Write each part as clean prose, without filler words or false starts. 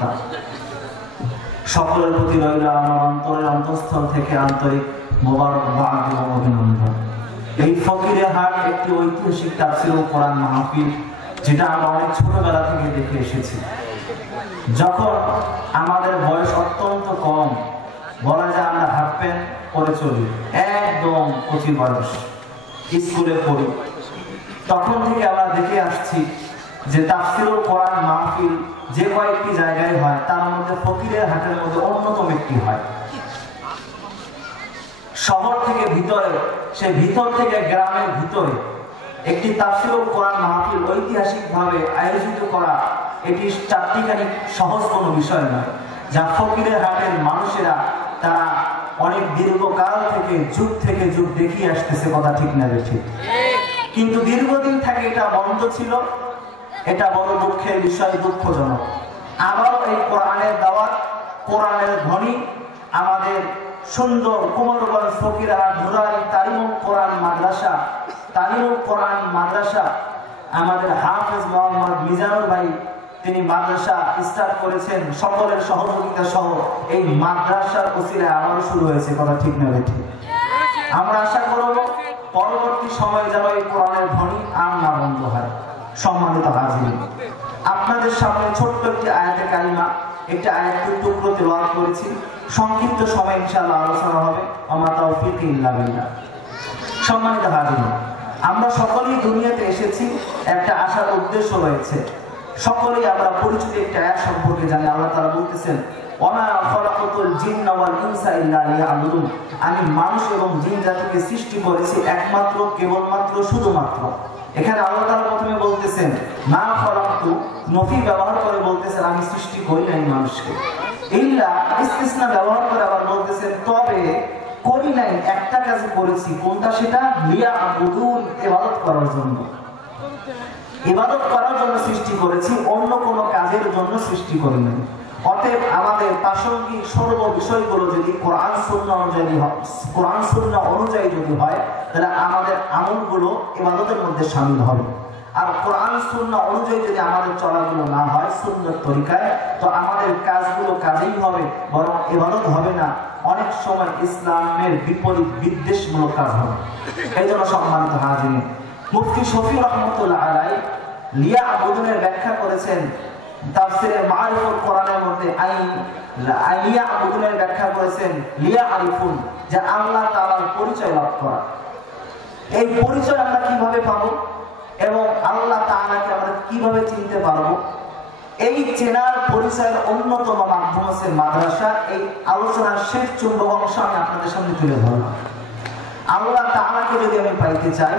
জনতা, সকলের প্রতি রইল আমার অন্তরের অন্তঃস্থল থেকে আন্তরিক মোবারকবাদ এবং অভিনন্দন। এই ফকিরের হাট একটি ঐতিহাসিক তাফসীরুল কোরআন মাহফিল, যেটা আমরা অনেক ছোটবেলা থেকে দেখে এসেছি। যখন আমাদের বয়স অত্যন্ত কম, বলা যায় আমরা হাফ প্যান্ট পরে চলি, একদম কচি বয়স, স্কুলে পড়ি, তখন থেকে আমরা দেখে আসছি যে তাফসীরুল কোরআন মাহফিল যে কয়েকটি জায়গায় হয়, তার মধ্যে ফকিরের হাটের মধ্যে অন্যতম একটি হয়। শহর থেকে ভিতরে, সে ভিতর থেকে গ্রামের ভিতরে একটি তাফসীরুল কোরআন মাহফিল ঐতিহাসিকভাবে আয়োজিত করা, এটি চারটিখানি সহজ কোনো বিষয় নয়। যা ফকিরের হাটের মানুষেরা তারা অনেক দীর্ঘকাল থেকে যুগ দেখিয়ে আসতেছে, কথা ঠিক না ঠিক। কিন্তু দীর্ঘদিন থেকে এটা বন্ধ ছিল, এটা বড় দুঃখের বিষয়, দুঃখজনক। আবারও এই কোরআনের দাওয়াত, কোরআনের ধ্বনি আমাদের সুন্দর কুমারগঞ্জ ফকিরহাট নুরানি তালিমুল কোরআন মাদ্রাসা, আমাদের হাফেজ মোহাম্মদ মিজানুর ভাই, তিনি মাদ্রাসা স্টার্ট করেছেন সকলের সহযোগিতা সহ। এই মাদ্রাসার ওসিলায় আমারও শুরু হয়েছে, কথা ঠিক না ঠিক। আমরা আশা করব পরবর্তী সময়ে যেন এই কোরআনের ধ্বনি আর না বন্ধ হয়। সম্মানিত হাজির, আপনাদের সামনে ছোট্ট একটি আয়াতে কারিমা, একটি আয়াতের টুকরো তেলাওয়াত করেছি। সংক্ষিপ্ত সময় ইনশাআল্লাহ আলোচনা হবে। আমা তাওফীক ইল্লা বিল্লাহ। সম্মানিত হাজির, আমরা সকলেই দুনিয়াতে এসেছি, একটা আসার উদ্দেশ্য রয়েছে। সকলেই আমরা পরিচিত একটা আয়াত সম্পর্কে জানি। আল্লাহ তাআলা বলতেছেন, ওয়া মা খালাকাতুল জিন্না ওয়াল ইনসা ইল্লা লিয়াবুদুন, আমি মানুষ এবং জিন জাতিকে সৃষ্টি করেছি একমাত্র, কেবলমাত্র, শুধুমাত্র। এখানে আল্লাহ তাআলা প্রথমে বলতেছেন মা খালাকতু, নফি ব্যবহার করে বলতেছেন আমি সৃষ্টি করি নাই মানুষকে। ইল্লা ইসতিসনা ব্যবহার করে আবার বলতেছেন তবে করি নাই, একটা কাজ করেছি। কোনটা? সেটা লিয়াবুদুন, ইবাদত করার জন্য। ইবাদত করার জন্য সৃষ্টি করেছি, অন্য কোনো কাজের জন্য সৃষ্টি করি নাই। অতএব আমাদের প্রাসঙ্গিক সর্ব বিষয়গুলো যদি কোরআন সুন্নাহ অনুযায়ী যদি হয়, তাহলে আমাদের আমলগুলো ইবাদতের মধ্যে শামিল হবে। আর কোরআন সুন্নাহ অনুযায়ী যদি আমাদের চলাগুলো না হয় সুন্নাত তরিকায়, তো আমাদের কাজগুলো কাজেই হবে, বরং ইবাদত হবে না। অনেক সময় ইসলামের বিপরীত বিদ্বেষমূলক কাজ হবে। এই জন্য সম্মানিত হাজির, মুফতি শফি রহমতুল্লাহ আলাইহি লিয়াবুদুনের ব্যাখ্যা করেছেন তাফসীরে মারিফুল কোরআনের মধ্যে। লিয়াবুদুনের ব্যাখ্যা করেছেন লিয়াআরিফুন, যে আল্লাহ তাআলার পরিচয় লাভ করা। এই পরিচয় আমরা কিভাবে পাবো এবং আল্লাহ তাআলাকে আমরা কিভাবে চিনতে পারবো, এই চেনার পরিচয়ের অন্যতম মাধ্যম হচ্ছে মাদ্রাসা। এই আলোচনার শেষ চুম্বক অংশ আমি আপনাদের সামনে তুলে ধরলাম। আল্লাহ তাআলাকে যদি আমি পাইতে চাই,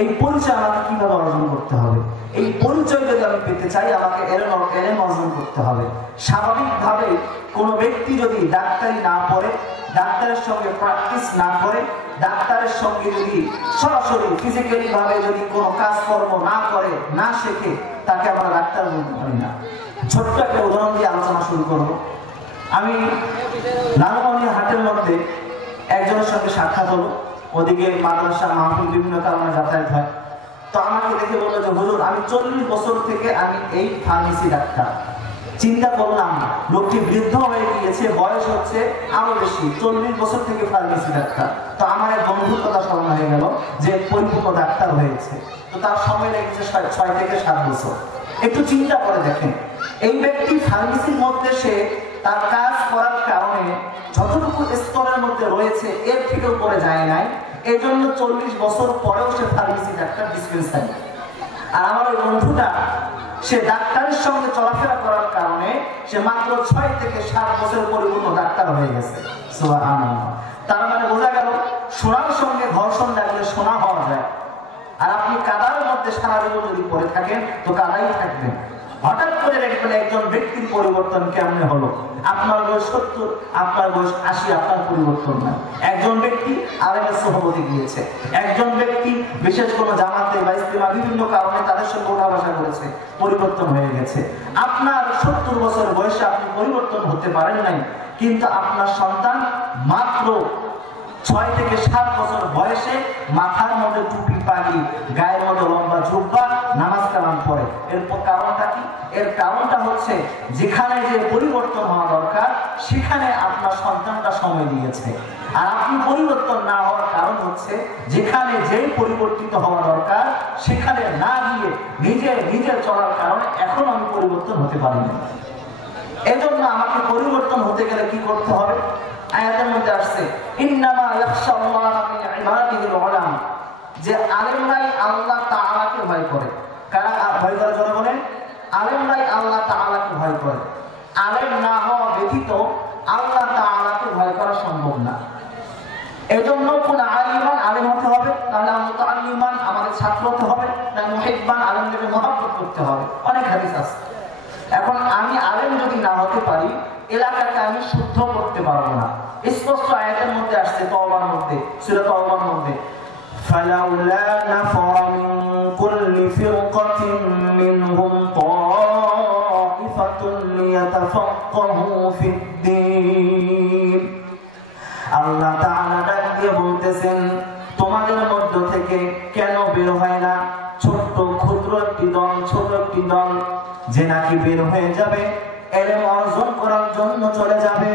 এই পরিচয় আমাকে কিভাবে অর্জন করতে হবে? এই পরিচয় যদি আমি পেতে চাই, আমাকে এলেম অর্জন করতে হবে। স্বাভাবিকভাবে কোনো ব্যক্তি যদি ডাক্তারি না পড়ে, ডাক্তারের সঙ্গে প্র্যাকটিস না করে, ডাক্তারের সঙ্গে যদি সরাসরি ফিজিক্যালি ভাবে যদি কোনো কাজকর্ম না করে, না শেখে, তাকে আমরা ডাক্তার বলতে পারি না। ছোট্ট একটা উদাহরণ দিয়ে আলোচনা শুরু করব। আমি লালমনির হাটের মধ্যে একজনের সঙ্গে সাক্ষাৎ হলো। ওদিকে মাদ্রাসা মাহফিল বিভিন্ন কারণে যাতায়াত হয়। তো আমাকে দেখে বললো যে হুজুর, আমি 40 বছর থেকে আমি এই ফার্মেসি ডাক্তার। চিন্তা করলাম লোকটি বৃদ্ধ হয়ে গিয়েছে, বয়স হচ্ছে আরো বেশি, 40 বছর থেকে ফার্মেসি ডাক্তার। তো আমার এক বন্ধুর কথা স্মরণ হয়ে গেল যে পরিপূর্ণ ডাক্তার হয়েছে। তো তার সময় লেগেছে 6 থেকে 7 বছর। একটু চিন্তা করে দেখেন, এই ব্যক্তি ফার্মেসির মধ্যে সে তার কাজ করার কারণে যতটুকু স্তরের মধ্যে রয়েছে এর থেকে উপরে যায় নাই, এই জন্য 40 বছর পরেও সে ফার্মেসি ডাক্তার, ডিসপেন্সারি। আর আমার ওই বন্ধুটা, সে ডাক্তারের সঙ্গে চলাফেরা করার কারণে সে মাত্র 6 থেকে 7 বছর পরিপূর্ণ ডাক্তার হয়ে গেছে। সুবহানাল্লাহ। তার মানে বোঝা গেল, সোনার সঙ্গে ঘর্ষণ লাগলে সোনা হওয়া যায়। আর আপনি কাদার মধ্যে সারা জীবন যদি পড়ে থাকেন, তো কাদাই থাকবেন। হঠাৎ করে দেখবেন একজন ব্যক্তির পরিবর্তন কেমনে হলো। আপনার বয়স 70, আপনার বয়স 80, আপনার পরিবর্তন নাই। একজন ব্যক্তি আলেমের সোহবতে গিয়েছে, একজন ব্যক্তি বিশেষ কোনো জামাতে বা ইস্তেমা বিভিন্ন কারণে তাদের সঙ্গে ওঠা বসা করেছে, পরিবর্তন হয়ে গেছে। আপনার 70 বছর বয়সে আপনি পরিবর্তন হতে পারেন নাই, কিন্তু আপনার সন্তান মাত্র 6 থেকে 7 বছর বয়সে মাথার মধ্যে টুপি পাগড়ি, গায়ের মধ্যে লম্বা জুব্বা, নামাজ কালাম পড়ে। এর কারণটা কি? এর কারণটা হচ্ছে যেখানে যে পরিবর্তন হওয়া দরকার সেখানে আপনার সন্তানটা সময় দিয়েছে, আর আপনি পরিবর্তন না হওয়ার কারণ হচ্ছে যেখানে যেই পরিবর্তিত হওয়া দরকার সেখানে না গিয়ে নিজের চলার কারণে এখন আমি পরিবর্তন হতে পারিনি। এজন্য আমাকে পরিবর্তন হতে গেলে কি করতে হবে? আয়াতের মধ্যে আসছে ইন্নামা ইয়াখশাল্লাহা মিন ইবাদিহিল উলামা, যে আলেমরাই আল্লাহ তাআলাকে ভয় করে। কারা ভয় করে জোরে বলেন? আলেমরাই আল্লাহ তাআলাকে ভয় করে। আলেম না হওয়া ব্যতীত আল্লাহ তাআলাকে ভয় করা সম্ভব না। এজন্য কোন আলেম হতে হবে, তাহলে মুতাআল্লিমান আমাদের ছাত্র হতে হবে, না মুহিব্বান আলেমদেরকে মহব্বত করতে হবে। অনেক হাদিস আছে। এখন আমি আলেম যদি না হতে পারি এলাকাকে আমি শুদ্ধ করতে পারবো না। স্পষ্ট আয়াতের মধ্যে আসছে তওবার মধ্যে, সূরা তওবার মধ্যে ফালাউলা নাফারা মিন কুল্লি ফিরকাতিন মিনহুম তাইফাতুন লিয়াতাফাক্কাহু ফিদ-দীন। আল্লাহ তাআলা ডাক দিয়ে বলতেছেন তোমাদের মধ্য থেকে কেন বের হয় না ছোট্ট ক্ষুদ্র একটি দল যে নাকি বের হয়ে যাবে ইলম অর্জন করার জন্য চলে যাবে,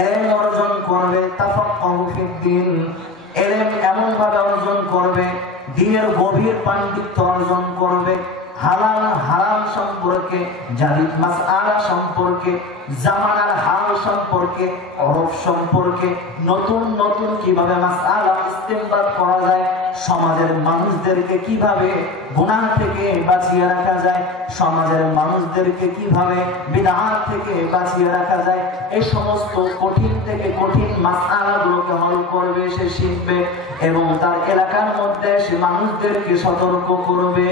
ইলম অর্জন করবে, তাফাক্কাহু ফিদ-দীন, ইলম এমন ভাবে অর্জন করবে, দ্বীনের গভীর পাণ্ডিত্য অর্জন করবে, হালাল হারাম সম্পর্কে, জায়েজ মাসআলা সম্পর্কে, জামানার হাল সম্পর্কে, অরফ সম্পর্কে, নতুন নতুন কিভাবে মাসআলা ইস্তেমবাদ করা যায়, সমাজের মানুষদেরকে কিভাবে গুনাহ থেকে বাঁচিয়ে রাখা যায়, সমাজের মানুষদেরকে কিভাবে বিদআত থেকে বাঁচিয়ে রাখা যায়, এই সমস্ত কঠিন থেকে কঠিন মাসআলাগুলোকে হল করবে, সে শিখবে এবং তার এলাকার মধ্যে সে মানুষদেরকে সতর্ক করবে।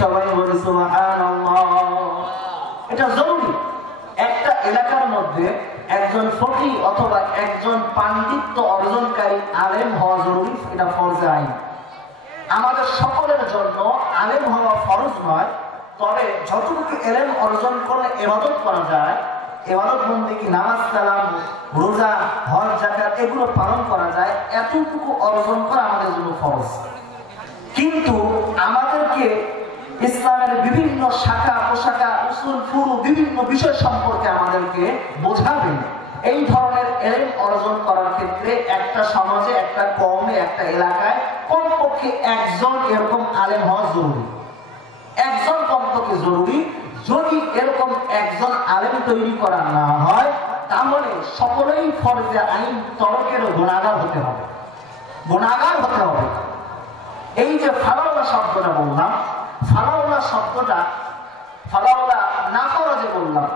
সবাই বলে সুবহানাল্লাহ। এটা জরুরি। একটা এলাকার মধ্যে একজন ফকিহ অথবা একজন পাণ্ডিত্য অর্জনকারী আলেম হওয়া জরুরি, এটা ফরজে আইন। আমাদের সকলের জন্য আলেম হওয়া ফরজ নয়, তবে যতটুকু ইলম অর্জন করলে ইবাদত করা যায়, ইবাদত বন্দেগী, নামাজ কালাম, রোজা, হজ, যাকাত এগুলো পালন করা যায়, এতটুকু অর্জন করা আমাদের জন্য ফরজ। কিন্তু আমাদেরকে ইসলামের বিভিন্ন শাখা প্রশাখা, উসুল, ফুরু, বিভিন্ন বিষয় সম্পর্কে আমাদেরকে বোঝাবেন। এই ধরনের ইলম অর্জন করার ক্ষেত্রে একটা সমাজে, একটা কওমে, একটা এলাকায় কমপক্ষে একজন এরকম আলেম হওয়া জরুরি। একজন কমপক্ষে জরুরি। যদি এরকম একজন আলেম তৈরি করা না হয় তাহলে সকলেই ফরজে আইন তরকের গুনাহগার হতে হবে, গুনাহগার হতে হবে। এই যে ফালাউলা শব্দটা বললাম, ফালাউলা শব্দটা, ফালাউলা নাফরা যে বললাম,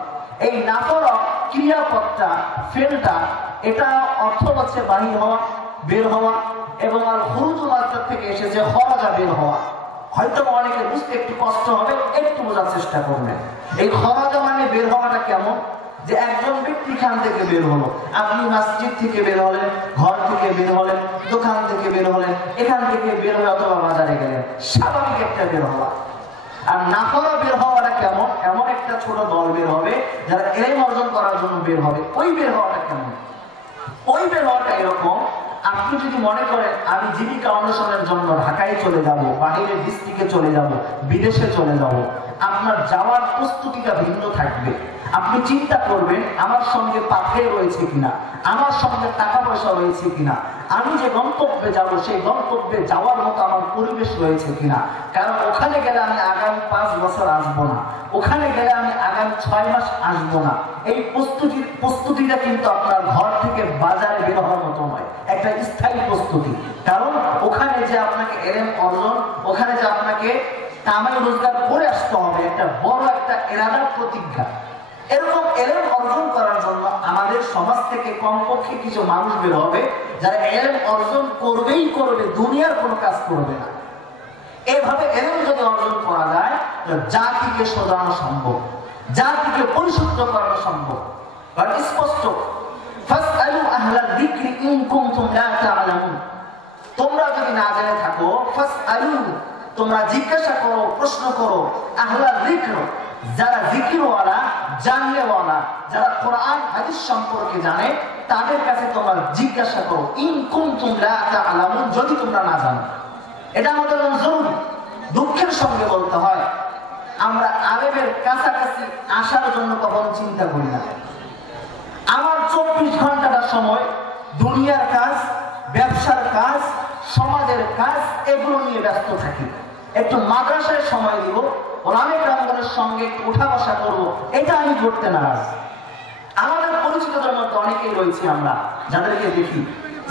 এই নাফরা ক্রিয়াপদটা, ফেলটা, এটা অর্থ হচ্ছে বাহির হওয়া, বের হওয়া, এবং আল খুরুজু মাসদার থেকে এসেছে খরাজা, বের হওয়া। হয়তো অনেকে বুঝতে একটু কষ্ট হবে, একটু বোঝার চেষ্টা করবেন। এই খরাজা মানে বের হওয়াটা কেমন? যে একজন ব্যক্তি এখান থেকে বের হলো, আপনি মসজিদ থেকে বের হলেন, ঘর থেকে বের হলেন, দোকান থেকে বের হলেন, এখান থেকে বের হয়ে অথবা বাজারে গেলেন, স্বাভাবিক একটা বের হওয়া। আর নাফরা বের হওয়াটা কেমন? এমন একটা ছোট দল বের হবে যারা ইলম অর্জন করার জন্য বের হবে। ওই বের হওয়াটা কেমন? ওই বের হওয়াটা এরকম, আপনি যদি মনে করেন আমি জীবিকা অন্বেষণের জন্য ঢাকায় চলে যাব, বাইরের ডিস্ট্রিক্টে চলে যাব, বিদেশে চলে যাব, আপনার যাওয়ার প্রস্তুতিটা ভিন্ন থাকবে। আপনি চিন্তা করবেন আমার সঙ্গে পাথে রয়েছে কিনা, আমার সঙ্গে টাকা পয়সা রয়েছে কিনা, আমি যে গন্তব্যে যাব সেই গন্তব্যে যাওয়ার মতো আমার পরিবেশ রয়েছে কিনা। কারণ ওখানে গেলে আমি আগামী 5 বছর আসবো না, ওখানে গেলে আমি আগামী 6 মাস আসবো না। এই প্রস্তুতিটা কিন্তু আপনার ঘর থেকে বাজারে বের হওয়ার মতো নয়, একটা স্থায়ী প্রস্তুতি। কারণ ওখানে যে আপনাকে ইলম অর্জন, ওখানে যে আপনাকে কামাই রোজগার করে আসতে হবে, একটা বড় একটা ইরাদার প্রতিজ্ঞা। এরকম ইলম অর্জন করার জন্য আমাদের সমাজ থেকে কমপক্ষে কিছু মানুষ বের হবে যারা ইলম অর্জন করবেই করবে, দুনিয়ার কোনো কাজ করবে না। এভাবে ইলম যদি অর্জন করা যায় জাতিকে সোজানো সম্ভব, জাতিকে পরিশুদ্ধ করানো সম্ভব। স্পষ্ট, ফাসআলু আহলাল যিকরি ইন কুনতুম লা তা'লামুন, তোমরা যদি না জেনে থাকো, ফাসআলু, তোমরা জিজ্ঞাসা করো, প্রশ্ন করো আহলা যিকর, যারা জিকিরওয়ালা, জানলেওয়ালা, যারা কোরআন হাদিস সম্পর্কে জানে তাদের কাছে তোমরা জিজ্ঞাসা করো, ইন কুনতুম লা তা'লামুন, যদি তোমরা না জানো। এটা আমাদের জরুরি। দুঃখের সঙ্গে বলতে হয় আমরা আলেমের কাছাকাছি আসার জন্য কখনো চিন্তা করি না। আমার 24 ঘন্টাটা সময় দুনিয়ার কাজ, ব্যবসার কাজ, সমাজের কাজ, এগুলো নিয়ে ব্যস্ত থাকি। একটু মাদ্রাসায় সময় দিব, ওলামে কেরামগণের সঙ্গে উঠা বসা করবো, এটা আমি করতে নারাজ। আমাদের পরিচিতদের মধ্যে অনেকেই রয়েছে আমরা যাদেরকে দেখি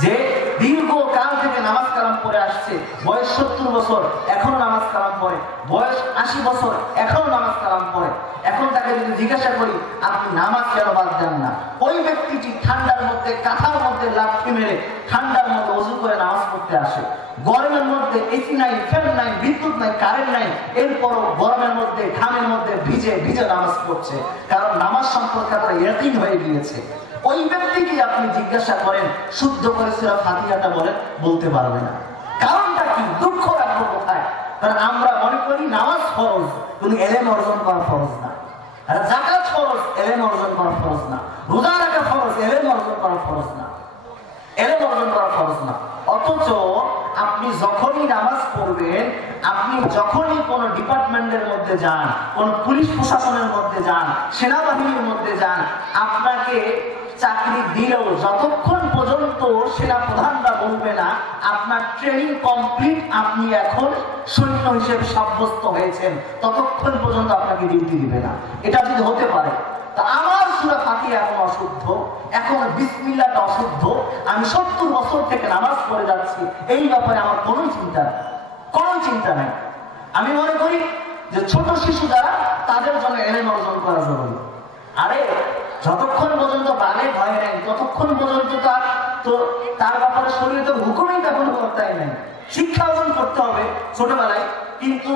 যে দীর্ঘকাল থেকে নামাজ কালাম পড়ে আসছে, বয়স 70 বছর এখনো নামাজ কালাম পড়ে, বয়স 80 বছর এখনো নামাজ কালাম পড়ে। এখন তাকে যদি জিজ্ঞাসা করি আপনি নামাজ কেন বাদ দেন না, ওই ব্যক্তিটি ঠান্ডার মধ্যে কাঁথার মধ্যে লাঠি মেরে ঠান্ডার মধ্যে ওযু করে নামাজ পড়তে আসে। গরমের মধ্যে এসি নাই, ফ্যান নাই, বিদ্যুৎ নাই, কারেন্ট নাই, এরপরও গরমের মধ্যে ঘামের মধ্যে ভিজে ভিজে নামাজ পড়ছে, কারণ নামাজ সম্পর্কে তার ইয়াকিন হয়ে গিয়েছে। ওই ব্যক্তিকে আপনি জিজ্ঞাসা করেন শুদ্ধ করে সূরা ফাতিহাটা বলেন, বলতে পারবে না। কারণটা কি? দুঃখ রাখবো কোথায়? কারণ আমরা মনে করি নামাজ ফরজ, কিন্তু ইলম অর্জন করা ফরজ না। আর যাকাত ফরজ, ইলম অর্জন করা ফরজ না। রোজা রাখা ফরজ, ইলম অর্জন করা ফরজ না। ইলম অর্জন করা ফরজ না। অথচ আপনি যখনই নামাজ পড়বেন, আপনি যখনই কোনো ডিপার্টমেন্টের মধ্যে যান, কোন পুলিশ প্রশাসনের মধ্যে যান, সেনাবাহিনীর মধ্যে যান, আপনাকে চাকরি দিলেও যতক্ষণ পর্যন্ত সেনা প্রধানরা বলবে না আপনার ট্রেনিং কমপ্লিট, আপনি এখন সৈন্য হিসেবে সাব্যস্ত হয়েছেন, ততক্ষণ পর্যন্ত আপনাকে ডিউটি দিবে না। এটা যদি হতে পারে, তা আমার সূরা ফাতিহা এখন অশুদ্ধ, এখন বিসমিল্লাহটা অশুদ্ধ, আমি 70 বছর থেকে নামাজ পড়ে যাচ্ছি, এই ব্যাপারে আমার কোনো চিন্তা নাই। আমি মনে করি যে ছোট শিশু যারা, তাদের জন্য ইলম অর্জন করা জরুরি। আরে যতক্ষণ পর্যন্ত বালে ভয় নেই ততক্ষণ পর্যন্ত তার ব্যাপারে শরীয়তের হুকুমই তেমন করতেই নাই। শিক্ষা অর্জন করতে হবে ছোটবেলায়, কিন্তু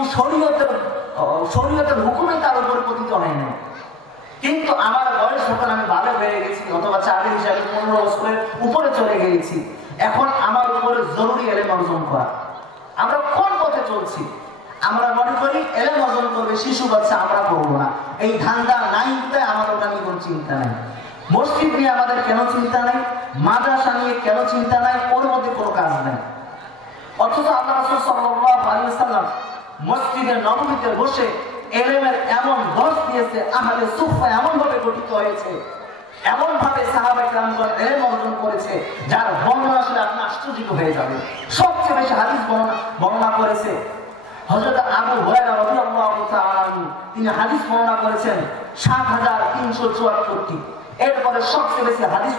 শরীয়তের হুকুমই তার উপরে পতিত হয় নাই। কিন্তু আমার বয়স যখন আমি ভালো হয়ে গেছি, অথবা চাকরি হিসাবে 15 বছরের উপরে চলে গেছি, এখন আমার উপরে জরুরি ইলম অর্জন করা। আমরা কোন পথে চলছি? আমরা মনে করি ইলম অর্জন করবে শিশু বাচ্চা, আমরা করবো না। এই ধান্দা নাই, আমার ওটা নিয়ে কোনো চিন্তা নাই। মসজিদ নিয়ে আমাদের কেন চিন্তা নাই, মাদ্রাসা নিয়ে কেন চিন্তা নাই, ওর মধ্যে কোনো কাজ নাই। অথচ আল্লাহ রাসূল সাল্লাল্লাহু আলাইহি ওয়াসাল্লাম মসজিদে নববীতে বসে ইলমের এমন দর্শ দিয়েছে, আহলে সুফফা এমন ভাবে গঠিত হয়েছে, এমন ভাবে সাহাবায়ে কেরামগণ ইলম অর্জন করেছে, যার বর্ণনা আসলে আপনি আশ্চর্য হয়ে যাবেন। সবচেয়ে বেশি হাদিস বর্ণনা করেছে হযরত আবু হুরায়রা রাদিয়াল্লাহু তাআলা আনহু, তিনি হাদিস বর্ণনা করেছেন ৭৩৭৪টি। এরপরে সবচেয়ে বেশি হাদিস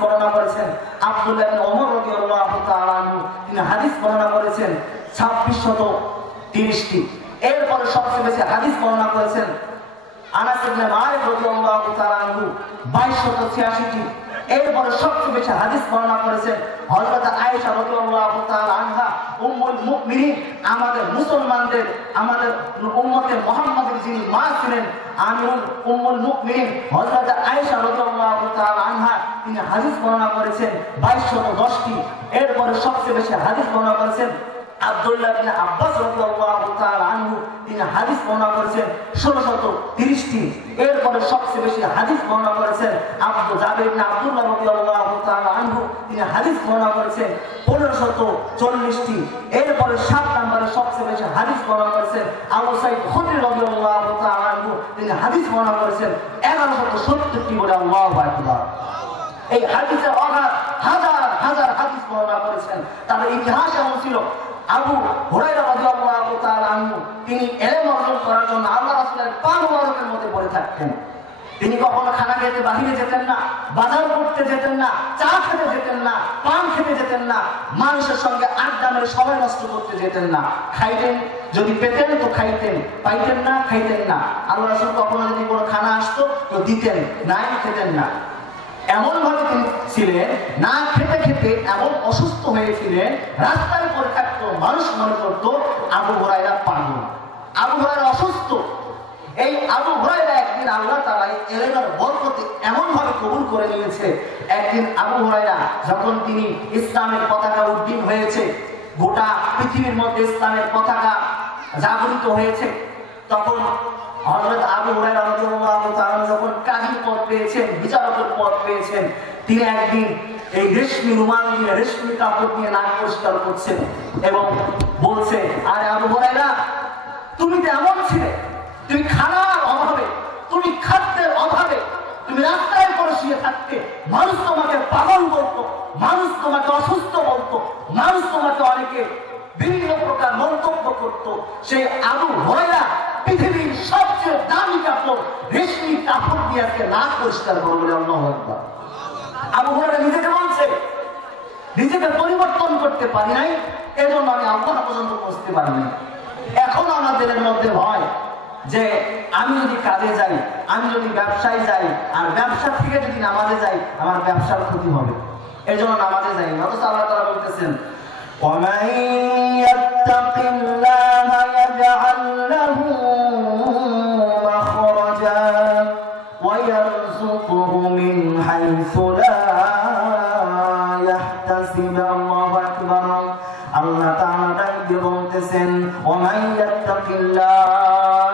বর্ণনা করেছেন আব্দুল্লাহ ইবনে ওমর রাদিয়াল্লাহু তাআলা আনহু, তিনি হাদিস বর্ণনা করেছেন ২৬৩০টি। এরপরে সবচেয়ে বেশি হাদিস বর্ণনা করেছেন আনাস ইবনে মালিক রাদিয়াল্লাহু তাআলা আনহু, ২২৮৬টি। এরপরে সবচেয়ে বেশি হাদিস বর্ণনা করেছেন হযরত আয়েশা রাদিয়াল্লাহু তাআলা আনহা, উম্মুল মুমিনিন, আমাদের মুসলমানদের, আমাদের উম্মতে মুহাম্মাদের যিনি মা ছিলেন, আমিনুল উম্মুল মুমিনিন হযরত আয়েশা রাদিয়াল্লাহু তাআলা আনহা, তিনি হাদিস বর্ণনা করেছেন ২২১০টি। এরপরে সবচেয়ে বেশি হাদিস বর্ণনা করেছেন আব্দুল্লাহ ইবনে আব্বাস রাদিয়াল্লাহু তাআলা আনহু, তিনি হাদিস বর্ণনা করেছেন ১৬৩০টি। এরপরে সবচেয়ে বেশি হাদিস বর্ণনা করেছেন জাবির ইবনে আব্দুল্লাহ রাদিয়াল্লাহু তাআলা আনহু, তিনি হাদিস বর্ণনা করেছেন ১৫৪০টি। এরপরে ৭ নম্বরে সবচেয়ে বেশি হাদিস বর্ণনা করেছেন আবু সাঈদ খুদরি রাদিয়াল্লাহু তাআলা আনহু, তিনি হাদিস বর্ণনা করেছেন ১১৭০টি। বলে আল্লাহু আকবার। এই হাদিসের অগাধ হাজার হাজার হাদিস বর্ণনা করেছেন। তাদের ইতিহাস এমন ছিল, আবু হুরায়রা রাদিয়াল্লাহু তাআলা আনহু, তিনি ইলম অর্জন করার জন্য আল্লাহ রাসূলের পা মোবারকের মধ্যে পড়ে থাকতেন। তিনি কখনো খানা খেতে বাহিরে যেতেন না, বাজার করতে যেতেন না, চা খেতে যেতেন না, পান খেতে যেতেন না, মানুষের সঙ্গে আড্ডা মেরে সময় নষ্ট করতে যেতেন না। খাইতেন, যদি পেতেন তো খাইতেন, পাইতেন না খাইতেন না। আল্লাহ রাসূল কখনো যদি কোনো খানা আসতো তো দিতেন, নাই খেতেন না। এমন ভাবে তিনি ছিলেন, না খেতে খেতে এমন অসুস্থ হয়েছিলেন, রাস্তায় পড়ে থাকতো, মানুষ মনে করতো আবু হুরায়রা পাগল, আবু হুরায়রা অসুস্থ। এই আবু হুরায়রা একদিন আল্লাহ তাআলা ইলমের বরকতে এমন ভাবে কবুল করে নিয়েছে। একদিন আবু হুরায়রা যখন তিনি ইসলামের পতাকা উড্ডীন হয়েছে, গোটা পৃথিবীর মধ্যে ইসলামের পতাকা জাগরিত হয়েছে, তখন হযরত আবু হুরায়রা রাদিয়াল্লাহু তাআলা যখন কাজীর পদ পেয়েছেন, বিচারকের পদ পেয়েছেন, তিনি একদিন এই রেশমি রুমাল দিয়ে, রেশমি কাপড় দিয়ে নাক পরিষ্কার করছেন এবং বলছে, আরে আবু হুরায়রা, তুমি তো এমন ছিলে, তুমি খানার অভাবে, তুমি খাদ্যের অভাবে, তুমি রাস্তায় পড়ে শুয়ে থাকতে, মানুষ তোমাকে পাগল বলতো, মানুষ তোমাকে অসুস্থ বলতো, মানুষ তোমাকে অনেকে বিভিন্ন প্রকার মন্তব্য করতো। সেই আবু হুরায়রা পৃথিবীর সবচেয়ে দামি কাপড়, রেশমি কাপড় দিয়ে আজকে নাক পরিষ্কার করে বলে আল্লাহু আকবার। আবু হুরায়রা নিজেকে বলছে, নিজেকে পরিবর্তন করতে পারি নাই, এজন্য আমি আল্লাহ পর্যন্ত পৌঁছতে পারি নাই। এখন আমাদের মধ্যে ভয় যে আমি যদি কাজে যাই, আমি যদি ব্যবসায় যাই, আর ব্যবসা থেকে যদি নামাজে যাই, আমার ব্যবসার ক্ষতি হবে, এজন্য নামাজে যাই। অথচ আল্লাহ তাআলা বলতেছেন, وَمَن يَتَّقِ اللَّهَ يَجْعَل لَّهُ مَخْرَجًا وَيَرْزُقْهُ مِنْ حَيْثُ لَا يَحْتَسِبُ। আল্লাহু আকবার। আল্লাহ তাআলা ডাক দিয়ে বলতেছেন, وَمَن يَتَّقِ اللَّهَ,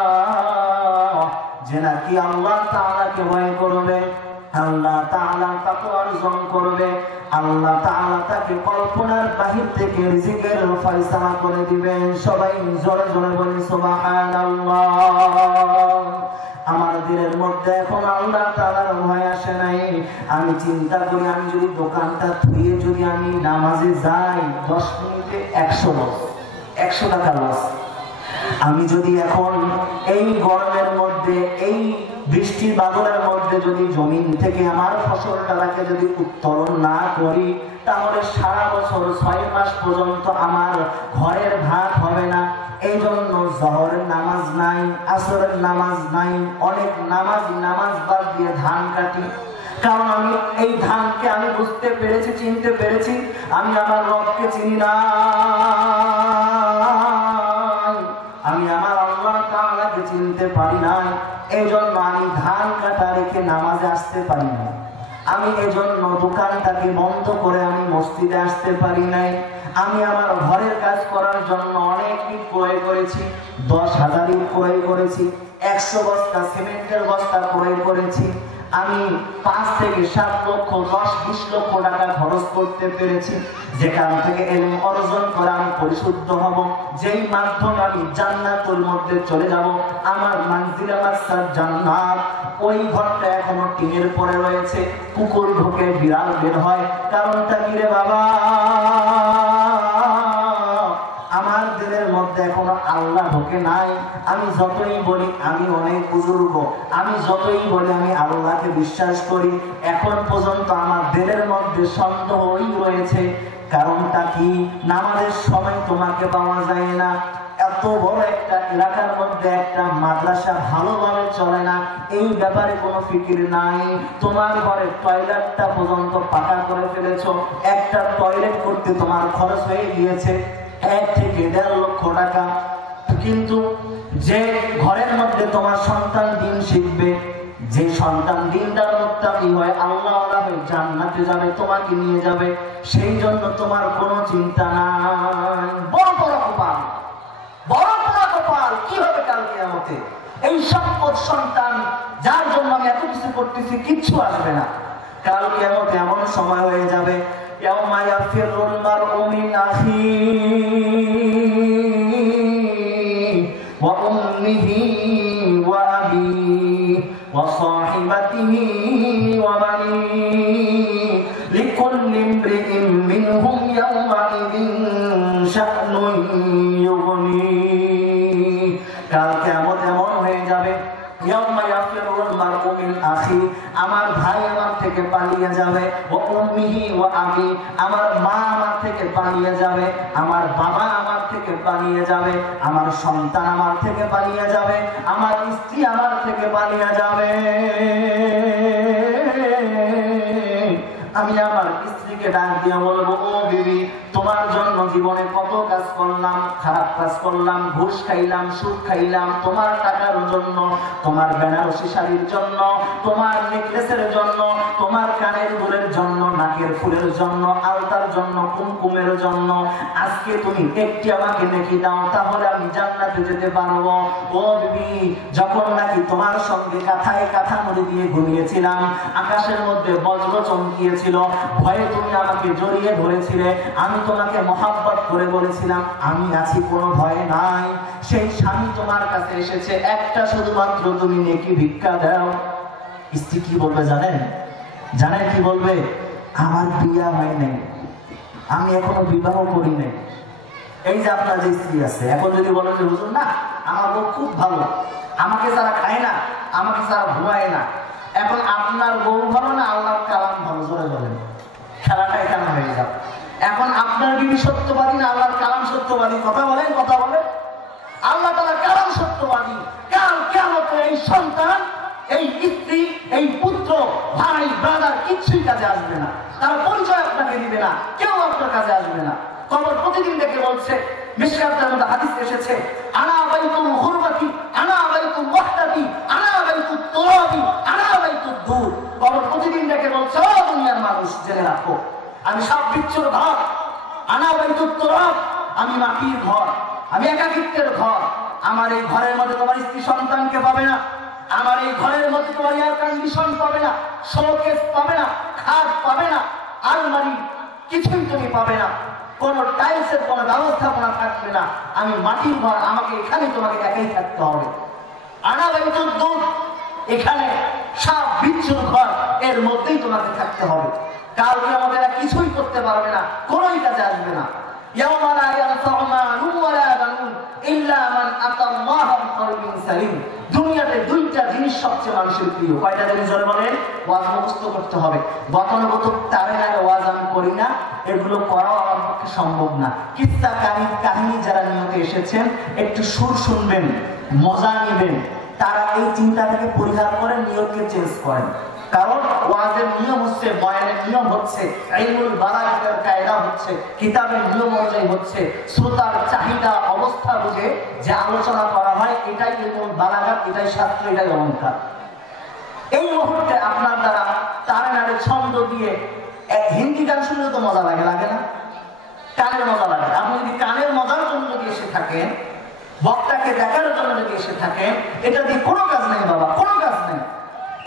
যে নাকি আল্লাহ তাআলাকে ভয় করবে, আল্লাহ তাআলা তাকওয়া অর্জন করবে, আল্লাহ তাআলা তাকে কল্পনার বাহির থেকে রিজিকের ফয়সালা করে দিবেন। সবাই জোরে জোরে বলি সুবহানাল্লাহ। আমার দিলের মধ্যে এখন আল্লাহ তাআলার ভয় আসে নাই। আমি চিন্তা করি, আমি যদি দোকানটা ধুয়ে যদি আমি নামাজে যাই, 10 মিনিটে 100 লস, 100 টাকা লস। আমি যদি এখন এই গরমের মধ্যে, এই বৃষ্টির বাদলের মধ্যে যদি জমিন থেকে আমার ফসলটাকে যদি উত্তোলন না করি, তাহলে সারা বছর 6 মাস পর্যন্ত আমার ঘরের ভাত হবে না। এই জন্য জোহরের নামাজ নাই, আসরের নামাজ নাই, অনেক নামাজ বাদ দিয়ে ধান কাটি। কারণ আমি এই ধানকে আমি বুঝতে পেরেছি, চিনতে পেরেছি, আমি আমার রবকে চিনি না, আমি আমার আল্লাহ তাআলাকে চিনতে পারি না। এই জন্য আমি ধান কাটা রেখে নামাজে আসতে পারি না। আমি এজন্য দোকানটাকে বন্ধ করে আমি মসজিদে আসতে পারি নাই। আমি আমার ঘরের কাজ করার জন্য অনেক ইট ক্রয় করেছি, 10,000 ইট ক্রয় করেছি, 100 বস্তা সিমেন্টের বস্তা ক্রয় করেছি। আমি 5 থেকে 7 লক্ষ, 10-20 লক্ষ টাকা খরচ করতে পেরেছি, যেখান থেকে ইলম অর্জন করে আমি পরিশুদ্ধ হব, যেই মাধ্যমে আমি জান্নাতুল মধ্যে চলে যাব। আমার মানজিলা মাকসাদ জান্নাত। ওই ঘরটা এখনো টিনের পরে রয়েছে, কুকুর ঢোকে, বিড়াল বের হয়। কারণটা কি রে বাবা? আমার দিলের মধ্যে এখনো আল্লাহ ঢোকে নাই। আমি যতই বলি আমি অনেক বুজুর্গ, আমি যতই বলি আমি আল্লাহকে বিশ্বাস করি, এখন পর্যন্ত আমার দিলের মধ্যে সন্দেহই রয়েছে। কারণটা কি? নামাজের সময় তোমাকে পাওয়া যায় না। এত বড় একটা এলাকার মধ্যে একটা মাদ্রাসা ভালোভাবে চলে না, এই ব্যাপারে কোনো ফিকির নাই। তোমার ঘরে টয়লেটটা পর্যন্ত পাকা করে ফেলেছো, একটা টয়লেট করতে তোমার খরচ হয়ে গিয়েছে 1 থেকে 1.5 লক্ষ টাকা। কিন্তু যে ঘরের মধ্যে তোমার সন্তান দিন শিখবে, যে সন্তান দিনদার মুত্তাকি হয়, আল্লাহওয়ালা হয়ে জান্নাতে যাবে, তোমাকে নিয়ে যাবে, সেই জন্য তোমার কোনো চিন্তা নাই। বড় বড় কপাল, বড় বড় কপাল। কি হবে কাল কিয়ামতে? এই সম্পদ সন্তান যার জন্য আমি এত কিছু করতেছি, কিচ্ছু আসবে না। কাল কিয়ামতে এমন সময় হয়ে যাবে, ইয়াউমা ইয়াফিরুল মারউ মিন আখিহি ওয়া উম্মিহি ওয়া আবিহি ওয়া সাহিবাতিহি ওয়া বানিহি লিকুল্লি ইমরিইন মিনহুম ইয়াওমাইযিন শা'নুন ইউগনি। কাল কিয়ামত এমন হয়ে যাবে, ইয়াউমা ইয়াফিরুল মারউ মিন আখি, আমার ভাই আমার থেকে পালিয়ে যাবে, ওয়া উম্মিহি ওয়া আবি, আমার মা আমার থেকে পালিয়ে যাবে, আমার বাবা আমার থেকে পালিয়ে যাবে, আমার সন্তান আমার থেকে পালিয়ে যাবে, আমার স্ত্রী আমার থেকে পালিয়ে যাবে। আমি আমার স্ত্রীকে ডাক দিয়ে বলবো, ও বিবি, তোমার জন্য জীবনে কত কাজ করলাম, খারাপ কাজ করলাম, ঘুষ খাইলাম, সুদ খাইলাম তোমার টাকার জন্য, তোমার বেনারসি শাড়ির জন্য, তোমার নেকলেসের জন্য, তোমার কানের দুলের জন্য, নাকের ফুলের জন্য, আলতার জন্য, কুমকুমের জন্য। আজকে তুমি একটি আমাকে নেকি দাও, তাহলে আমি জান্নাতে যেতে পারবো। ও বিবি, যখন নাকি তোমার সঙ্গে কাঁথায় কাঁথা মুড়ি দিয়ে ঘুমিয়েছিলাম, আকাশের মধ্যে বজ্র চমকিয়েছিল, ভয়ে তুমি আমাকে জড়িয়ে ধরেছিলে, আমি তোমাকে মহাব্বত করে বলেছিলাম আমি আছি, কোনো ভয় নাই। সেই স্বামী তোমার কাছে এসেছে, একটা শুধুমাত্র তুমি নেকি ভিক্ষা দাও। স্ত্রী কি বলবে জানেন? জানেন কি বলবে? আমার বিয়ে হয় নাই, আমি এখনো বিবাহ করি নাই। এই যে আপনার যে স্ত্রী আছে, এখন যদি বলেন যে হুজুর না আমার বউ খুব ভালো, আমাকে যারা খায় না, আমাকে যারা ঘুমায় না, এখন আপনার বউ ভালো না আল্লাহর কালাম ভালো? জোরে বলেন, খেলাটা এখানে হয়ে যাবে। এখন আপনার বিবি সত্যবাদী না আল্লাহর কালাম সত্যবাদী? কথা বলেন, কথা বলেন। আল্লাহ তাআলা কালাম সত্যবাদী। কাল কিয়ামতে এই সন্তান, এই স্ত্রী, এই পুত্র, ভাই, ব্রাদার কিছুই কাজে আসবে না, তারা পরিচয় আপনাকে দিবে না, কেউ আপনার কাজে আসবে না। কবর প্রতিদিন ডেকে বলছে, মিশকাতের মধ্যে হাদিস এসেছে, আনা বাইতুল গুরবাতি, আনা বাইতুল ওয়াহদাতি, আনা বাইতুত তুরাবি, আনা বাইতুদ দুর। কবর প্রতিদিন ডেকে বলছে, ও দুনিয়ার মানুষ জেনে রাখো, আমি সাপ বিচ্ছুর ঘর, আনা বাইতুত তুরাব, আমি মাটির ঘর, আমি একাকিত্বের ঘর। আমার এই ঘরের মধ্যে তোমার স্ত্রী সন্তানকে পাবে না, আমার এই ঘরের মধ্যে তোমার এয়ার কন্ডিশন পাবে না, শোকেস পাবে না, খাট পাবে না, আলমারি কিছুই তুমি পাবে না, কোন টাইলসের কোন ব্যবস্থাপনা থাকবে না। আমি মাটির ঘর, আমাকে এখানে তোমাকে একাই থাকতে হবে। আনা বাইতুদ দুর, এখানে সাপ বিচ্ছুর ঘর, এর মধ্যেই তোমাকে থাকতে হবে। কালকে আমাদের কিছুই করতে পারবে না, কোনোই কাজে আসবে না। ইয়াউমা লা ইয়ানফাউ মালুন ওয়ালা বানুন ইল্লা মান আতাল্লাহা বিকলবিন সালিম। দুনিয়াতে দুইটা জিনিস সবচেয়ে মানুষের প্রিয়। কয়টা জিনিস জোরে বলেন? ওয়াজ মুখস্থ করতে হবে। গতানুগতিক তারে আগে ওয়াজ আমি করি না, এগুলো করাও আমার পক্ষে সম্ভব না। কিস্সা কাহিনী যারা নিয়তে এসেছেন, একটু সুর শুনবেন, মজা নেবেন, তারা এই চিন্তা থেকে পরিহার করে নিয়তকে চেঞ্জ করেন। কারণ ওয়াজের নিয়ম হচ্ছে, বয়ানের নিয়ম হচ্ছে, ইলমুল বালাগাতের কায়দা হচ্ছে, কিতাবের নিয়ম অনুযায়ী হচ্ছে, শ্রোতার চাহিদা অবস্থা বুঝে যে আলোচনা করা হয়, এটাই ইলমুল বালাগাত, এটাই শাস্ত্র, এটাই অলংকার। এই মুহূর্তে আপনার দ্বারা তারে নারে ছন্দ দিয়ে হিন্দি গান শুনলে তো মজা লাগে, লাগে না? কানের মজা লাগে। আপনি যদি কানের মজার জন্য যদি এসে থাকেন, বক্তাকে দেখার জন্য যদি এসে থাকেন, এটা দিয়ে কোনো কাজ নেই বাবা, কোনো কাজ নেই,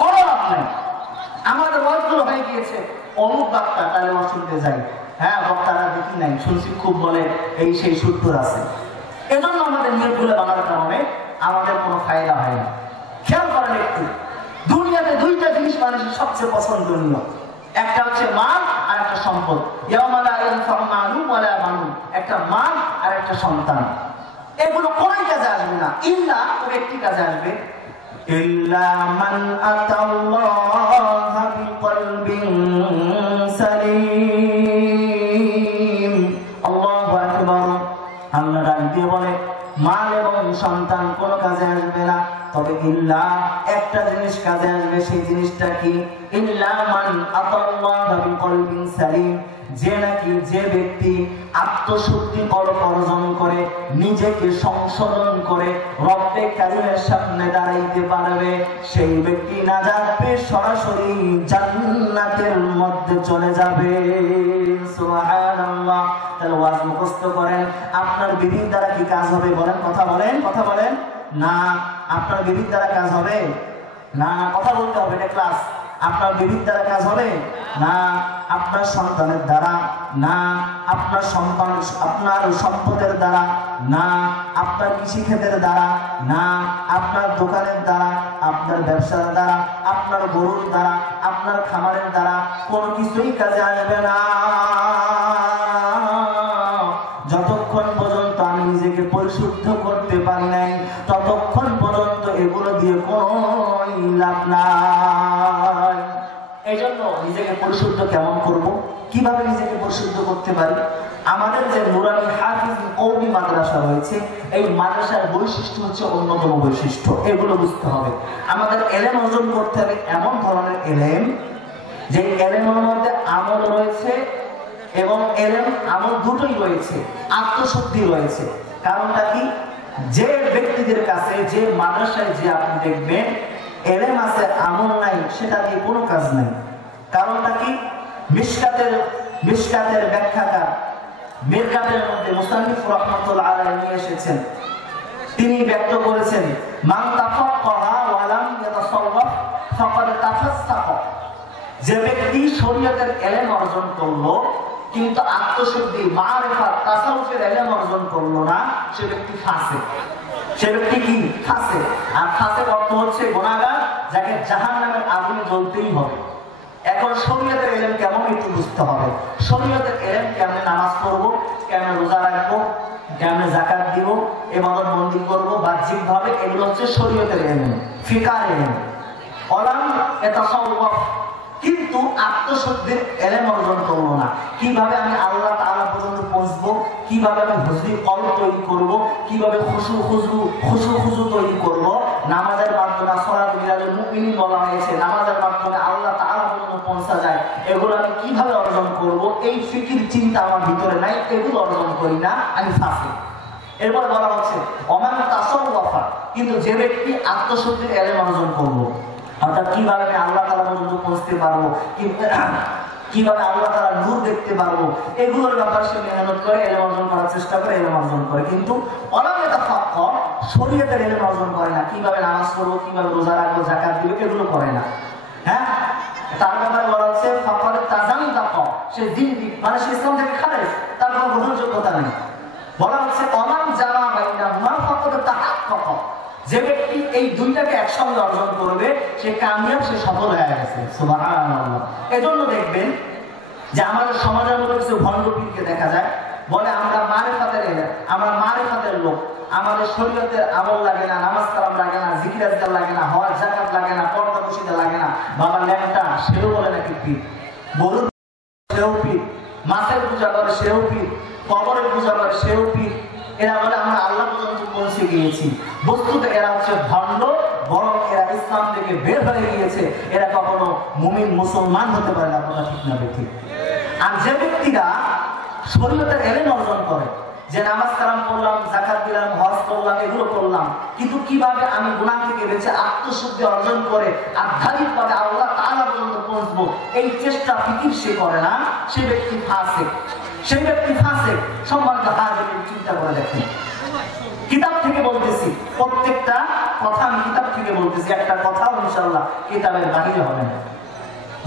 কোনো লাভ নেই। আমাদের ওয়াজগুলো হয়ে গিয়েছে অমুক বক্তা, তাহলে ওয়াজ শুনতে যাই, হ্যাঁ বক্তারা দেখি নাই, শুনছি খুব বলে এই সেই সূত্র আছে। এজন্য আমাদের নিয়তগুলো বানার কারণে আমাদের কোনো ফায়দা হয় না। খেয়াল করেন একটু, দুনিয়াতে দুইটা জিনিস মানুষের সবচেয়ে পছন্দনীয়, একটা হচ্ছে মাল আর একটা সম্পদ। ইয়াউমা লা ইয়ানফাউ মালুন ওয়ালা বানুন, একটা মাল আর একটা সন্তান। এগুলো কোনোই কাজে আসবে না, ইল্লা একটি কাজে আসবে, ইল্লা মান আতাল্লাহা বিকলবিন সালিম। আল্লাহু আকবার। আল্লাহ ডাক দিয়ে বলে মাল এবং সন্তান কোনো কাজে আসবে না, তবে ইল্লা একটা জিনিস কাজে আসবে। সেই জিনিসটা কি? ইল্লা মান আতাল্লাহা বিকলবিন সালিম, যে নাকি যে ব্যক্তি আত্মশুদ্ধি অর্জন করে, নিজেকে সংশোধন করে রব্বে কারিমের সামনে দাঁড়াইতে পারবে, সেই ব্যক্তি নাজাত পেয়ে সরাসরি জান্নাতের মধ্যে চলে যাবে। সুবহানাল্লাহ। তাহলে ওয়াজ মুখস্থ করেন। আপনার বিবির দ্বারা কি কাজ হবে? বলেন, কথা বলেন, কথা বলেন না। আপনার বিবির দ্বারা কাজ হবে না, কথা বলতে হবে না ক্লাস। আপনার বিবির দ্বারা কাজ হবে না, আপনার সন্তানের দ্বারা না, আপনার সম্পদের দ্বারা না, আপনার কৃষিক্ষেতের দ্বারা না, আপনার দোকানের দ্বারা, আপনার ব্যবসার দ্বারা, আপনার গরুর দ্বারা, আপনার খামারের দ্বারা কোনো কিছুই কাজে আসবে না। যতক্ষণ পর্যন্ত আমি নিজেকে পরিশুদ্ধ করতে পারি নাই, ততক্ষণ পর্যন্ত এগুলো দিয়ে কোন লাভ নাই। এই জন্য নিজেকে পরিশুদ্ধ কেমন করব, কিভাবে নিজেকে পরিশুদ্ধ করতে পারি? আমাদের যে নুরানি হাফিজ কওমি মাদ্রাসা রয়েছে, এই মাদ্রাসার বৈশিষ্ট্য হচ্ছে অন্যতম বৈশিষ্ট্য, এগুলো বুঝতে হবে। আমাদের এলেম অর্জন করতে হবে এমন ধরনের এলেম, যে এলেমের মধ্যে আমল রয়েছে, এবং এলেম আমল দুটোই রয়েছে, আত্মশুদ্ধি রয়েছে। কারণটা কি? যে ব্যক্তিদের কাছে, যে মাদ্রাসায় যে আপনি দেখবেন এলেম আছে আমল নাই, সেটা দিয়ে কোনো কাজ নাই। কারণটা কি? মিশকাতের ব্যাখ্যাকার মিরকাতের মধ্যে মুসান্নিফ রাহমাতুল্লাহ আলাইহি নিয়ে এসেছেন, তিনি ব্যক্ত করেছেন মান তাফাক্কাহা ওয়া লাম ইয়াতাসাওয়াফ ফাকাদ তাফাসসাকা। যে ব্যক্তি শরীয়তের ইলম অর্জন করলো কিন্তু আত্মশুদ্ধি মারিফাত তাসাউফের ইলম অর্জন করলো না, সে ব্যক্তি ফাসিক। সে ব্যক্তি কি? ফাসিক। আর ফাসিক অর্থ হচ্ছে গুনাহগার, যাকে জাহান্নামের আগুনে জ্বলতেই হবে। এখন শরীয়তের ইলম কেমন একটু বুঝতে হবে। শরীয়তের ইলম কেমনে নামাজ পড়বো, কেমনে রোজা রাখবো, কেমনে যাকাত দিব, ইবাদত বন্দি করবো বাহ্যিকভাবে, এগুলো হচ্ছে শরীয়তের ইলম, ফিকার ইলম। ওয়ালাম ইয়াতাসাওয়াফ, কিন্তু আত্মশুদ্ধির ইলম অর্জন করলো না। কিভাবে আমি আল্লাহ তাআলা পর্যন্ত পৌঁছবো, কিভাবে আমি হুজুরি কলব তৈরি করব, কিভাবে খুশু তৈরি করব, নামাজের মাধ্যমে সরাত মিলাদুল মুমিনিন বলা হয়েছে, নামাজের মাধ্যমে আল্লাহ তাআলা পর্যন্ত পৌঁছা যায়, এগুলো আমি কিভাবে অর্জন করব, এই ফিকির চিন্তা আমার ভিতরে নাই, এগুলো অর্জন করি না, আমি ফাসিক। এরপর বলা হচ্ছে ওমান তাসাওয়াফা, কিন্তু যে ব্যক্তি আত্মশুদ্ধির ইলম অর্জন করলো, অর্থাৎ কিভাবে আমি আল্লাহ তাআলা পর্যন্ত পৌঁছতে পারবো, কিভাবে আল্লাহ তাআলা নূর দেখতে পারবো, এগুলোর ব্যাপারে সে মেহনত করে, ইলম অর্জন করার চেষ্টা করে, ইলম অর্জন করে, কিন্তু শরীয়তের ইলম অর্জন করে না। কিভাবে নামাজ পড়বো, কিভাবে রোজা রাখবো, যাকাত দিব, এগুলো করে না। হ্যাঁ, তার ব্যাপারে বলা হচ্ছে ফাকাদ তাযান্দাকা, সে জিন্দিক, মানে সে ইসলাম থেকে খারেজ, তার কোনো গ্রহণযোগ্যতা নেই। বলা হচ্ছে ওমান জামা বাইনাহুমা ফাকাদ তাহাক্কাকা, যে ব্যক্তি এই দুইটাকে একসঙ্গে অর্জন করবে সে কামিয়াব, সে সফল হয়ে গেছে। সুবহানাল্লাহ। এজন্য দেখবেন যে আমাদের সমাজের মধ্যে কিছু ভণ্ড পীরকে দেখা যায়, বলে আমরা মারিফাতের লোক, আমাদের শরীয়তের আমল লাগে না, নামাজ কালাম লাগে না, জিকির আজকার লাগে না, হজ যাকাত লাগে না, পর্দা বসিদা লাগে না, বাবা ল্যাংটা সেও বলে নাকি পীর, গরুর সেও পীর, মাছের পূজা করে সেও পীর, কবরের পূজা করে সেও পীর। এরা বলে আমরা আল্লাহ পর্যন্ত পৌঁছে গিয়েছি। বস্তুতে এরা হচ্ছে ভণ্ড, বরং এরা ইসলাম থেকে বের হয়ে গিয়েছে। এরা কখনো মুমিন মুসলমান হতে পারে না, কথা ঠিক না ঠিক। আর যে ব্যক্তিরা শরীয়তের ইলম অর্জন করে, যে নামাজ কালাম পড়লাম, যাকাত দিলাম, হজ করলাম, এগুলো করলাম, কিন্তু কিভাবে আমি গুনাহ থেকে বেঁচে আত্মশুদ্ধি অর্জন করে আধ্যাত্মিকভাবে আল্লাহ তাআলা পর্যন্ত পৌঁছবো, এই চেষ্টা ফিকির সে করে না, সে ব্যক্তি ফাসিক। সেই ব্যক্তি ফাসিক। সম্মানিত হাজিরিন, চিন্তা করে দেখেন, কিতাব থেকে বলতেছি, প্রত্যেকটা কথা আমি কিতাব থেকে বলতেছি, একটা কথাও ইনশাআল্লাহ কিতাবের বাহিরে হবে না।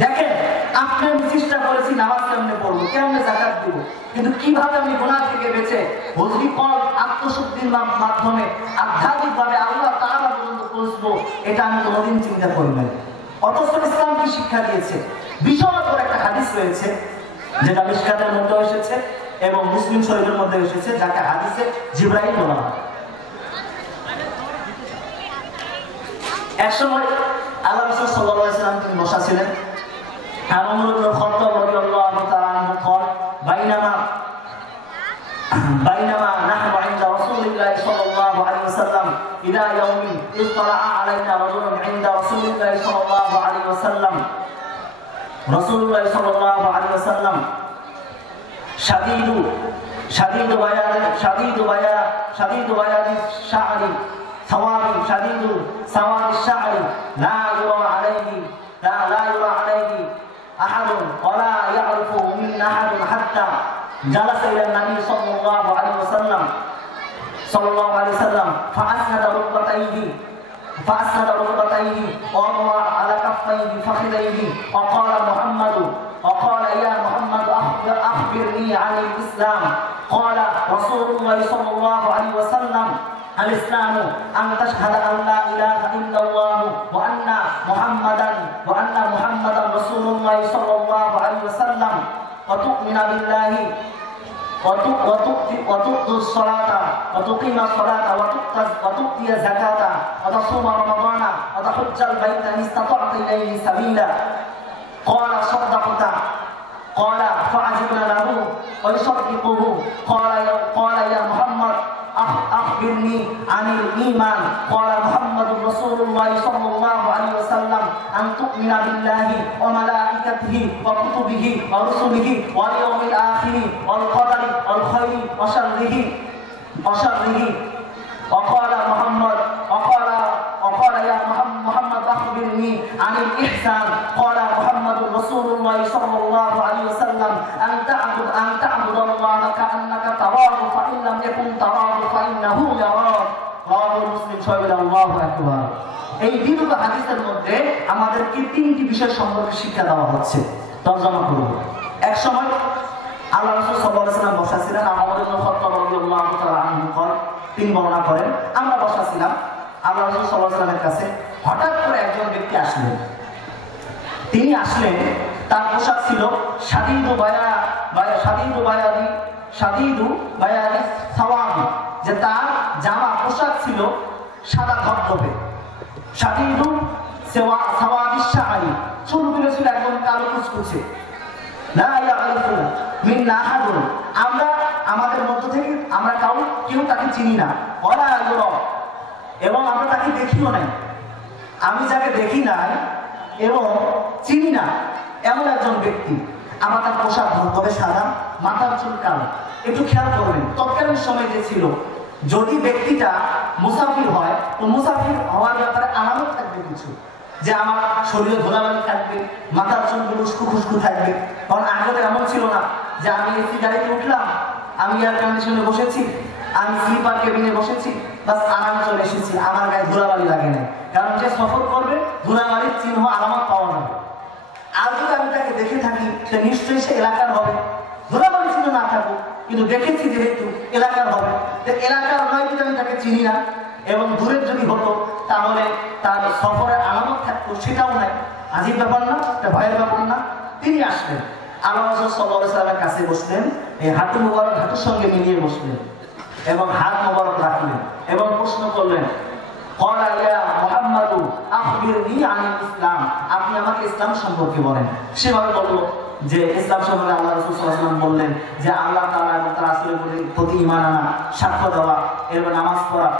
দেখেন, আপনি আমি চেষ্টা করেছি নামাজ কেমনে পড়বো, কেমনে যাকাত দিব, কিন্তু কিভাবে আমি গুনাহ থেকে বেঁচে হুজুরি কলব আত্মশুদ্ধির মাধ্যমে আধ্যাত্মিকভাবে আল্লাহ তাআলা পর্যন্ত পৌঁছবো, এটা আমি কোনোদিন চিন্তা করি নাই। অথচ ইসলাম কি শিক্ষা দিয়েছে? বিশাল বড় একটা হাদিস রয়েছে, যেটা মিশকাতের মধ্যে এসেছে এবং মুসলিম শরীফের মধ্যে এসেছে, যাকে হাদিসে জিবরাইল বলা হয়। একসময় আল্লাহ রাসূল সাল্লাল্লাহু আলাইহি ওয়াসাল্লাম তিনি বসা ছিলেন। ওমর ইবনে খাত্তাব রাদিয়াল্লাহু তাআলা আনহু قال بينما نحن عند رسول الله صلى الله عليه وسلم إلى يوم اطلع علينا رجل عند رسول الله صلى الله عليه وسلم رسول الله صلى الله عليه وسلم شديد بياض الشعر شديد سواد الشعر لا يرى عليه أحد ولا يعرفه من أحد حتى جلس إلى النبي صلى الله عليه وسلم فأسند ركبتيه ووضع على كفيه فخذيه وقال يا محمد أخبرني عن الإسلام. قال رسول الله صلى الله عليه وسلم الإسلام أن تشهد أن لا إله إلا الله وأن محمدا رسول الله صلى الله عليه وسلم وتؤمن بالله وتؤتي الصلاة وتقيم الصلاة وتؤتي الزكاة وتصوم رمضان وتحج البيت إن استطعت إليه سبيلا. قال صدقت. قال فعجبنا له ويصدقه. قال يا محمد أخبرني عن الإيمان قال محمد رسول الله صلى الله عليه وسلم أن تؤمن بالله وملائكته وكتبه ورسله واليوم الآخر والقدر والخير وشره وقال يا محمد أخبرني عن الإحسان قال محمد رسول الله صلى الله عليه وسلم أن تعبد الله كأنك تراه فإن لم يكن تراه فإنه يراك رواه مسلم شهيد الله أكبر এই বিরূপ হাদিসের মধ্যে আমাদেরকে তিনটি বিষয় সম্পর্কে শিক্ষা দেওয়া হচ্ছে। তর্জমা করব। এক সময় আল্লাহ রাসূল সাল্লাল্লাহু আলাইহি ওয়াসাল্লাম বসা ছিলেন। ওমর ইবনে খাত্তাব রাদিয়াল্লাহু তাআলা আনহু তিনি বর্ণনা করেন, আমরা বসা ছিলাম আল্লাহ রাসূল সাল্লাল্লাহু আলাইহি ওয়াসাল্লামের কাছে। হঠাৎ করে একজন ব্যক্তি আসলেন। তিনি আসলেন, তার পোশাক ছিল শাদীদু বায়াদি সাওয়াদি, যে তার জামা পোশাক ছিল সাদা ধবধবে। শাদীদু সাওয়াদি শাআরি, চুলগুলো ছিল একদম কালো কুচকুচে। লা ইয়ারিফু মিন্না আহাদুন, আমরা আমাদের মধ্য থেকে আমরা কেউ তাকে চিনি না। ওয়ালা ইউরা, এবং আমরা তাকে দেখিও নাই। আমি যাকে দেখি নাই এবং চিনি না এমন একজন ব্যক্তি। আমার তার পোশাক ধবধবে সাদা, মাথার চুল কালো। একটু খেয়াল করবেন, তৎকালীন সময় যে ছিল, যদি ব্যক্তিটা মুসাফির হয় তো মুসাফির হওয়ার ব্যাপারে আলামত থাকবে কিছু, যে আমার শরীরে ধুলাবালি থাকবে, মাথার চুলগুলো উস্কু খুস্কু থাকবে। কারণ আগে তো এমন ছিল না যে আমি এসি গাড়িতে উঠলাম, আমি এয়ার কন্ডিশনে বসেছি, আমি স্লিপার কেবিনে বসেছি, বাস আরাম চলে এসেছি, আমার গায়ে ধুলাবালি লাগে না। কারণ যে সফর করবে ধুলাবালির চিহ্ন আলামত পাওয়া যাবে। আর যদি আমি তাকে দেখে থাকি সে নিশ্চয়ই সে এলাকার হবে, ধুলাবালি চিহ্ন না থাকুক, কিন্তু দেখেছি যেহেতু এলাকার হবে। তো এলাকার নয় যদি আমি তাকে চিনি না, এবং দূরের যদি হতো তাহলে তার সফরের আলামত থাকতো, সেটাও নাই। আজীব ব্যাপার না, ভয়ের ব্যাপার না। তিনি আসলেন, আল্লাহ রাসূল সাল্লাল্লাহু আলাইহি ওয়াসাল্লামের কাছে বসলেন, এই হাঁটু মোবারক হাঁটুর সঙ্গে মিলিয়ে বসলেন এবং হাত মোবারক রাখলেন এবং প্রশ্ন করলেন, ক্বালা ইয়া মুহাম্মাদু আখবিরনি আনিল ইসলাম, আপনি আমাকে ইসলাম সম্পর্কে বলেন। সেভাবে বলল যে ইসলাম সম্পর্কে আল্লাহ রাসূল সাল্লাল্লাহু আলাইহি ওয়াসাল্লাম বললেন যে আল্লাহ তাআলা এবং তার রাসূলের প্রতি ঈমান আনা, সাক্ষ্য দেওয়া, এরপর নামাজ পড়া,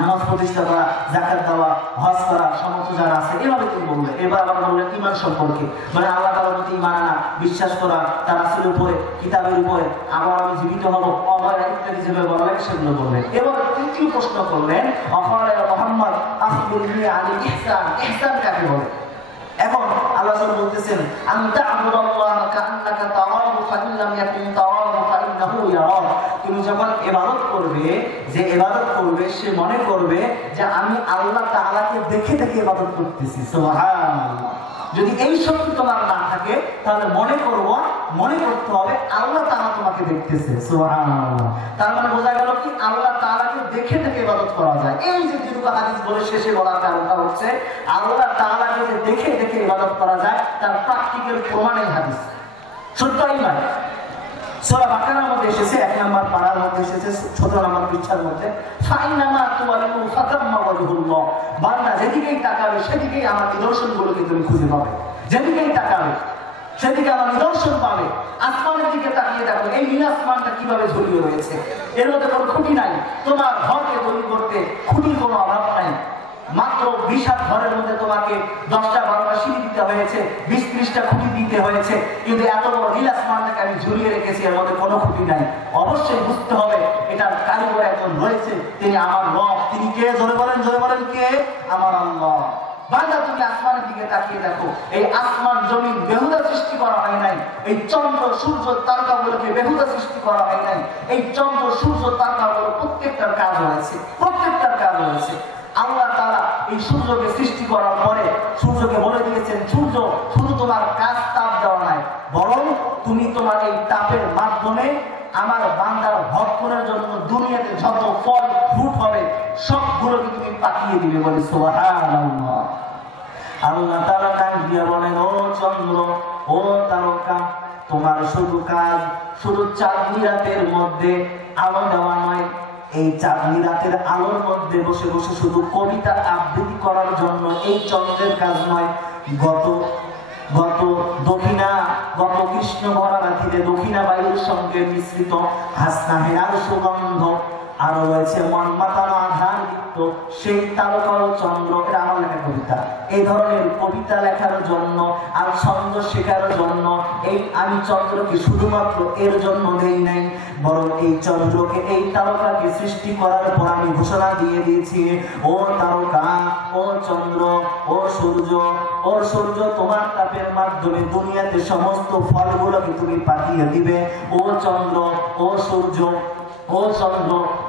নামাজ প্রতিষ্ঠা করা, যাকাত দেওয়া, হজ করা, সমস্ত যারা আছে, এভাবে তিনি বললেন। এবার আবার বললেন ঈমান সম্পর্কে, মানে আল্লাহ তাআলার প্রতি ঈমান আনা, বিশ্বাস করা, তার রাসূলের উপরে, কিতাবের উপরে, আবার আমি জীবিত হব, অমর ইত্যাদি যেভাবে বললেন সেগুলো বললেন। এবার তৃতীয় প্রশ্ন করলেন, ক্বালা ইয়া মুহাম্মদ আখবিরনি আনিল ইহসান, ইহসান কাকে বলে? এখন আল্লাহ রাসূল বলতেছেন, আনতা আবুদাল্লাহ কাআন্নাকা তারাহু ফাইন লাম ইয়াকুন তারাহু ফাইন্নাহু ইয়ারাক, তুমি যখন ইবাদত করবে, যে ইবাদত করবে সে মনে করবে যে আমি আল্লাহ তাআলাকে দেখে দেখে ইবাদত করতেছি। সুবহানাল্লাহ। যদি এই শক্তি তোমার না থাকে তাহলে মনে করতে হবে আল্লাহ তাআলা তোমাকে দেখতেছে। সুবহানাল্লাহ। তার মানে বোঝা গেল কি আল্লাহ তাআলাকে দেখে দেখে ইবাদত করা যায়। এই যে দীর্ঘ হাদিস বলে শেষে বলার কারণটা হচ্ছে আল্লাহ তাআলাকে যে দেখে দেখে ইবাদত করা যায় তার প্র্যাকটিক্যাল প্রমাণ এই হাদিস। সত্যই নয়। সূরা বাকারার মধ্যে এসেছে, 1 নম্বর পারার মধ্যে এসেছে, 17 নম্বর পৃষ্ঠার মধ্যে, ফাইনামা তুওয়াল্লু ফাতাম্মা ওয়াজহুল্লাহ, বান্দা যেদিকেই তাকাবে সেদিকেই আমার নিদর্শনগুলোকে তুমি খুঁজে পাবে। যেদিকেই তাকাবে সেদিকে আমার নিদর্শন পাবে। আসমানের দিকে তাকিয়ে দেখো, এই নীল আসমানটা কিভাবে ঝুলিয়ে রয়েছে, এর মধ্যে কোনো খুঁটি নাই। তোমার ঘরকে তৈরি করতে খুঁটির কোনো অভাব নাই। মাত্র 20 হাত ঘরের মধ্যে তোমাকে 10টা 12টা সিঁড়ি দিতে হয়েছে, 20-30টা খুঁটি দিতে হয়েছে, কিন্তু এত বড় নীল আসমানটাকে আমি ঝুলিয়ে রেখেছি, এর মধ্যে কোনো খুঁটি নাই। অবশ্যই বুঝতে হবে এটার কারিগর একজন রয়েছে, তিনি আমার রব। তিনি কে? জোরে বলেন কে? আমার আল্লাহ। বান্দা তুমি আসমানের দিকে তাকিয়ে দেখো, এই আসমান জমিন বেহুদা সৃষ্টি করা হয় নাই। এই চন্দ্র সূর্য তারকাগুলোকে বেহুদা সৃষ্টি করা হয় নাই। এই চন্দ্র সূর্য তারকাগুলো প্রত্যেকটার কাজ হয়েছে। আল্লাহ তাআলা এই সূর্যকে সৃষ্টি করার পরে সূর্যকে বলে দিয়েছেন, সূর্য শুধু তোমার কাজ তাপ দেওয়া নাই, বরং তুমি তোমার এই তাপের মাধ্যমে আমার বান্দার ভক্ষণের জন্য দুনিয়াতে যত ফল ফ্রুট হবে সবগুলোকে তুমি পাঠিয়ে দিবে। বলে সুবহানাল্লাহ। আল্লাহ তাআলা ডাক দিয়ে বলেন, ও চন্দ্র, ও তারকা, তোমার শুধু কাজ শুধু চাঁদনি রাতের মধ্যে আলো দেওয়া নয়, এই চাঁদনি রাতের আলোর মধ্যে বসে বসে শুধু কবিতা আবৃত্তি করার জন্য এই চন্দ্রের কাজ নয়। গত দক্ষিণা গত কৃষ্ণ ভরা রাখিতে দক্ষিণা বায়ুর সঙ্গে মিশ্রিত হাসনা হেনার সুগন্ধ, আরো রয়েছে মন মাতানো আধার যুক্ত সেই তারকা ও চন্দ্র। এটা আমার লেখা কবিতা। এই ধরনের কবিতা লেখার জন্য আর ছন্দ শেখার জন্য এই আমি চন্দ্রকে শুধুমাত্র এর জন্য দেই নাই, বরং এই চন্দ্রকে এই তারকাকে সৃষ্টি করার পর আমি ঘোষণা দিয়ে দিয়েছি, ও তারকা, ও চন্দ্র, ও সূর্য, ও সূর্য তোমার তাপের মাধ্যমে দুনিয়াতে সমস্ত ফলগুলোকে তুমি পাঠিয়ে দিবে। ও চন্দ্র, ও সূর্য, ও চন্দ্র